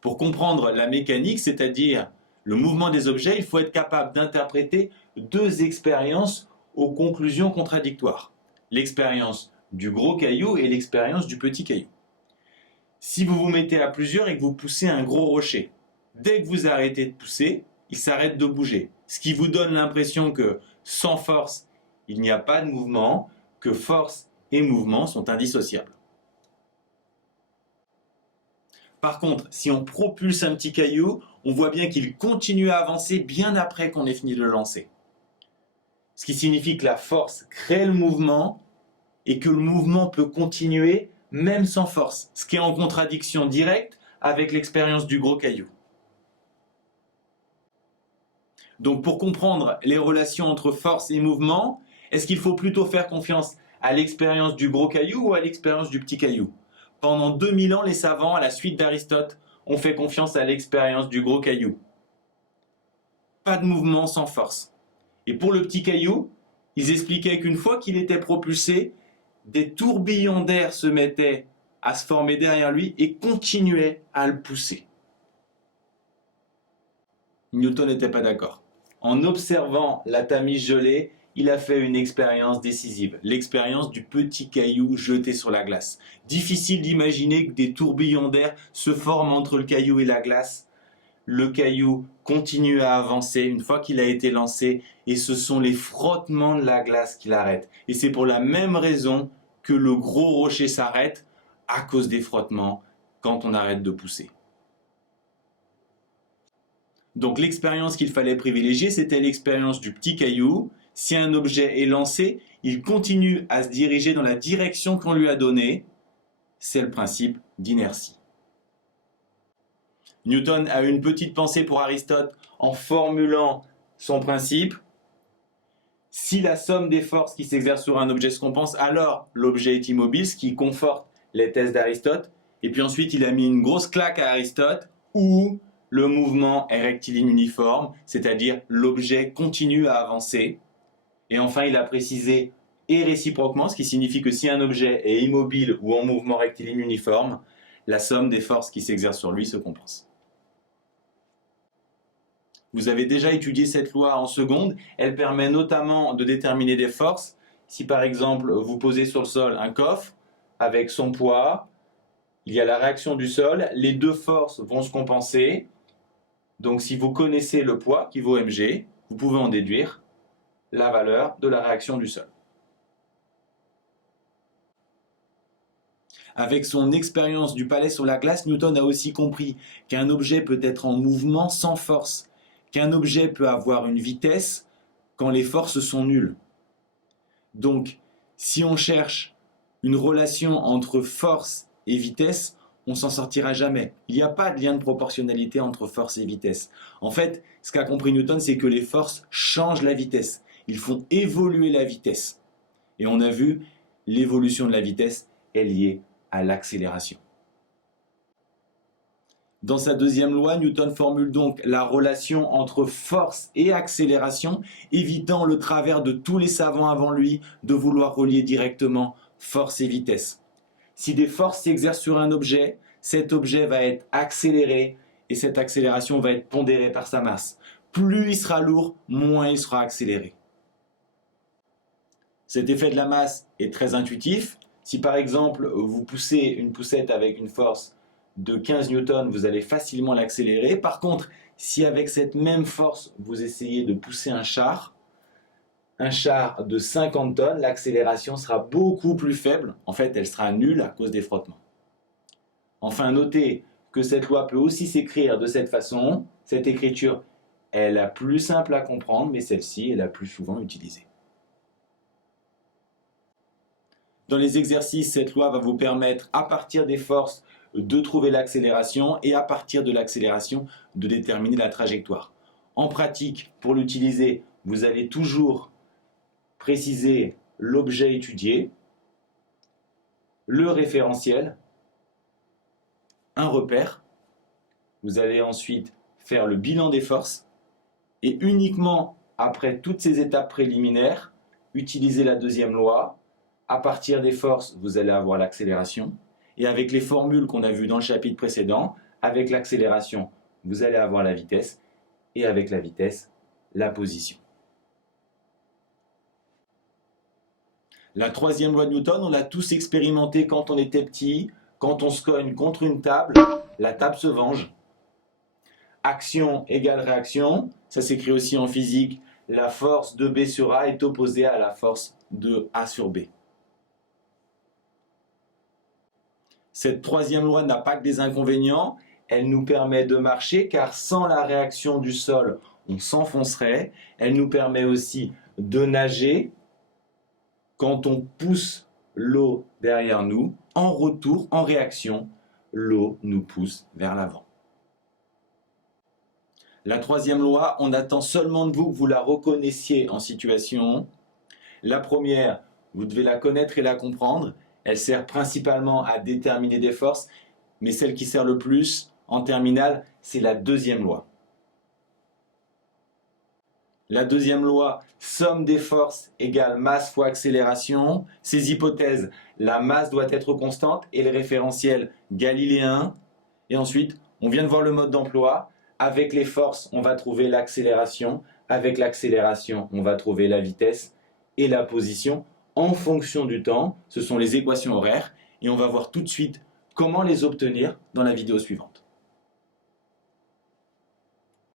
Pour comprendre la mécanique, c'est-à-dire le mouvement des objets, il faut être capable d'interpréter deux expériences aux conclusions contradictoires. L'expérience du gros caillou et l'expérience du petit caillou. Si vous vous mettez à plusieurs et que vous poussez un gros rocher, dès que vous arrêtez de pousser, il s'arrête de bouger. Ce qui vous donne l'impression que sans force, il n'y a pas de mouvement, que force et mouvement sont indissociables. Par contre, si on propulse un petit caillou, on voit bien qu'il continue à avancer bien après qu'on ait fini de le lancer. Ce qui signifie que la force crée le mouvement et que le mouvement peut continuer même sans force, ce qui est en contradiction directe avec l'expérience du gros caillou. Donc pour comprendre les relations entre force et mouvement, est-ce qu'il faut plutôt faire confiance à l'expérience du gros caillou ou à l'expérience du petit caillou? Pendant 2000 ans, les savants, à la suite d'Aristote, ont fait confiance à l'expérience du gros caillou. Pas de mouvement sans force. Et pour le petit caillou, ils expliquaient qu'une fois qu'il était propulsé, des tourbillons d'air se mettaient à se former derrière lui et continuaient à le pousser. Newton n'était pas d'accord. En observant la Tamise gelée, il a fait une expérience décisive, l'expérience du petit caillou jeté sur la glace. Difficile d'imaginer que des tourbillons d'air se forment entre le caillou et la glace. Le caillou continue à avancer une fois qu'il a été lancé et ce sont les frottements de la glace qui l'arrêtent. Et c'est pour la même raison que le gros rocher s'arrête à cause des frottements quand on arrête de pousser. Donc l'expérience qu'il fallait privilégier, c'était l'expérience du petit caillou. Si un objet est lancé, il continue à se diriger dans la direction qu'on lui a donnée. C'est le principe d'inertie. Newton a une petite pensée pour Aristote en formulant son principe. Si la somme des forces qui s'exercent sur un objet se compense, alors l'objet est immobile, ce qui conforte les thèses d'Aristote. Et puis ensuite, il a mis une grosse claque à Aristote où le mouvement est rectiligne uniforme, c'est-à-dire l'objet continue à avancer. Et enfin, il a précisé et réciproquement, ce qui signifie que si un objet est immobile ou en mouvement rectiligne uniforme, la somme des forces qui s'exercent sur lui se compense. Vous avez déjà étudié cette loi en seconde, elle permet notamment de déterminer des forces. Si par exemple vous posez sur le sol un coffre avec son poids, il y a la réaction du sol, les deux forces vont se compenser. Donc si vous connaissez le poids qui vaut mg, vous pouvez en déduire la valeur de la réaction du sol. Avec son expérience du palais sur la glace, Newton a aussi compris qu'un objet peut être en mouvement sans force, qu'un objet peut avoir une vitesse quand les forces sont nulles. Donc, si on cherche une relation entre force et vitesse, on s'en sortira jamais. Il n'y a pas de lien de proportionnalité entre force et vitesse. En fait, ce qu'a compris Newton, c'est que les forces changent la vitesse. Ils font évoluer la vitesse. Et on a vu, l'évolution de la vitesse est liée à l'accélération. Dans sa deuxième loi, Newton formule donc la relation entre force et accélération, évitant le travers de tous les savants avant lui de vouloir relier directement force et vitesse. Si des forces s'exercent sur un objet, cet objet va être accéléré et cette accélération va être pondérée par sa masse. Plus il sera lourd, moins il sera accéléré. Cet effet de la masse est très intuitif. Si par exemple vous poussez une poussette avec une force de 15 newtons, vous allez facilement l'accélérer. Par contre, si avec cette même force vous essayez de pousser un char de 50 tonnes, l'accélération sera beaucoup plus faible. En fait, elle sera nulle à cause des frottements. Enfin, notez que cette loi peut aussi s'écrire de cette façon. Cette écriture est la plus simple à comprendre, mais celle-ci est la plus souvent utilisée. Dans les exercices, cette loi va vous permettre, à partir des forces, de trouver l'accélération et à partir de l'accélération, de déterminer la trajectoire. En pratique, pour l'utiliser, vous allez toujours préciser l'objet étudié, le référentiel, un repère. Vous allez ensuite faire le bilan des forces et uniquement après toutes ces étapes préliminaires, utiliser la deuxième loi. À partir des forces, vous allez avoir l'accélération. Et avec les formules qu'on a vues dans le chapitre précédent, Avec l'accélération, vous allez avoir la vitesse, et avec la vitesse, la position. La troisième loi de Newton, on l'a tous expérimenté quand on était petit. Quand on se cogne contre une table, la table se venge. Action égale réaction, ça s'écrit aussi en physique. La force de B sur A est opposée à la force de A sur B. Cette troisième loi n'a pas que des inconvénients, elle nous permet de marcher car sans la réaction du sol, on s'enfoncerait. Elle nous permet aussi de nager quand on pousse l'eau derrière nous. En retour, en réaction, l'eau nous pousse vers l'avant. La troisième loi, on attend seulement de vous que vous la reconnaissiez en situation. La première, vous devez la connaître et la comprendre. Elle sert principalement à déterminer des forces, mais celle qui sert le plus en terminale, c'est la deuxième loi. La deuxième loi, somme des forces égale masse fois accélération. Ces hypothèses, la masse doit être constante et le référentiel galiléen. Et ensuite, on vient de voir le mode d'emploi. Avec les forces, on va trouver l'accélération. Avec l'accélération, on va trouver la vitesse et la position en fonction du temps. Ce sont les équations horaires et on va voir tout de suite comment les obtenir dans la vidéo suivante.